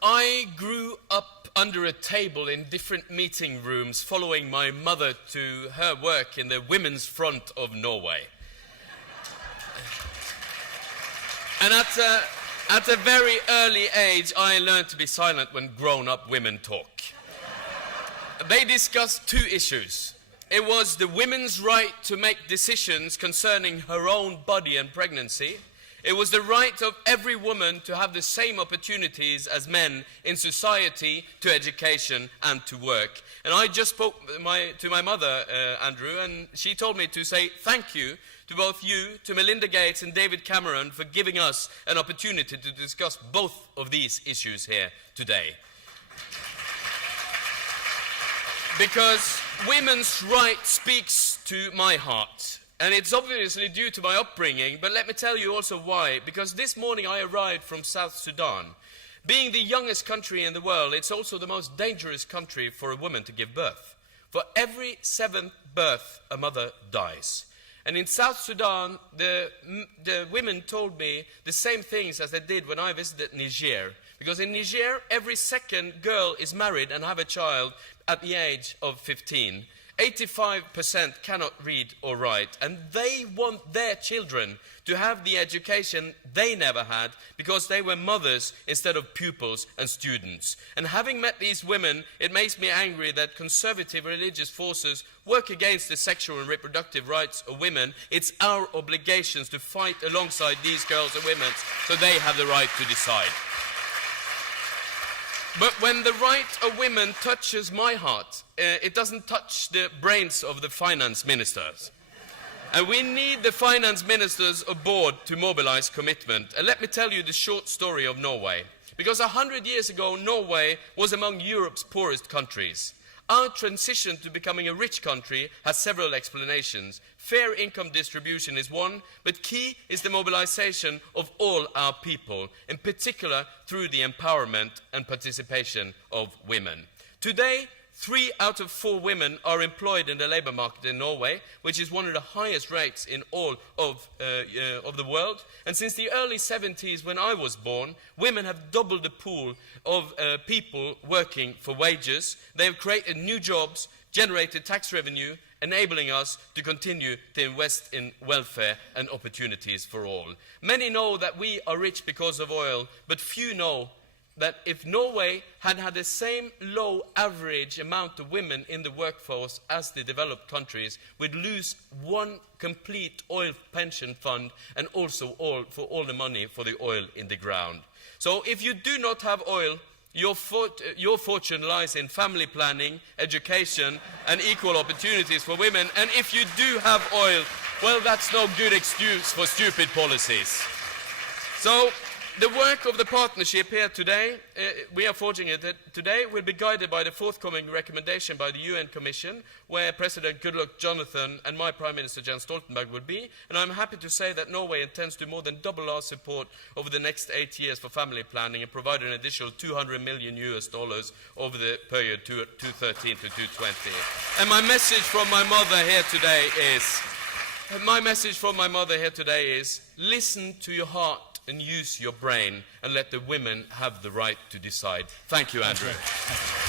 I grew up under a table in different meeting rooms following my mother to her work in the Women's Front of Norway. And at a very early age, I learned to be silent when grown-up women talk. They discussed two issues. It was the women's right to make decisions concerning her own body and pregnancy. It was the right of every woman to have the same opportunities as men in society, to education and to work. And I just spoke to my mother, Andrew, and she told me to say thank you to both you, to Melinda Gates and David Cameron for giving us an opportunity to discuss both of these issues here today. Because women's rights speaks to my heart. And it's obviously due to my upbringing, but let me tell you also why. Because this morning I arrived from South Sudan. Being the youngest country in the world, it's also the most dangerous country for a woman to give birth. For every 7th birth, a mother dies. And in South Sudan, the women told me the same things as they did when I visited Niger. Because in Niger, every second girl is married and have a child at the age of 15. 85% cannot read or write, and they want their children to have the education they never had because they were mothers instead of pupils and students. And having met these women, it makes me angry that conservative religious forces work against the sexual and reproductive rights of women. It's our obligations to fight alongside these girls and women so they have the right to decide. But when the right of women touches my heart, it doesn't touch the brains of the finance ministers. And we need the finance ministers aboard to mobilize commitment. And let me tell you the short story of Norway. Because 100 years ago, Norway was among Europe's poorest countries. Our transition to becoming a rich country has several explanations. Fair income distribution is one, but key is the mobilization of all our people, in particular through the empowerment and participation of women. Today, 3 out of 4 women are employed in the labor market in Norway, which is one of the highest rates in all of the world. And since the early 70s, when I was born, women have doubled the pool of people working for wages. They have created new jobs, generated tax revenue, enabling us to continue to invest in welfare and opportunities for all. Many know that we are rich because of oil, but few know that if Norway had had the same low average amount of women in the workforce as the developed countries, we'd lose one complete oil pension fund and also all the money for the oil in the ground. So if you do not have oil, your fortune lies in family planning, education, and equal opportunities for women. And if you do have oil, well, that's no good excuse for stupid policies. So the work of the partnership here today, we are forging it today, will be guided by the forthcoming recommendation by the UN Commission, where President Goodluck Jonathan and my Prime Minister Jens Stoltenberg will be. And I'm happy to say that Norway intends to more than double our support over the next 8 years for family planning and provide an additional $200 million over the period 2013 to 2020. And my message from my mother here today is, listen to your heart and use your brain and let the women have the right to decide. Thank you, Andrew.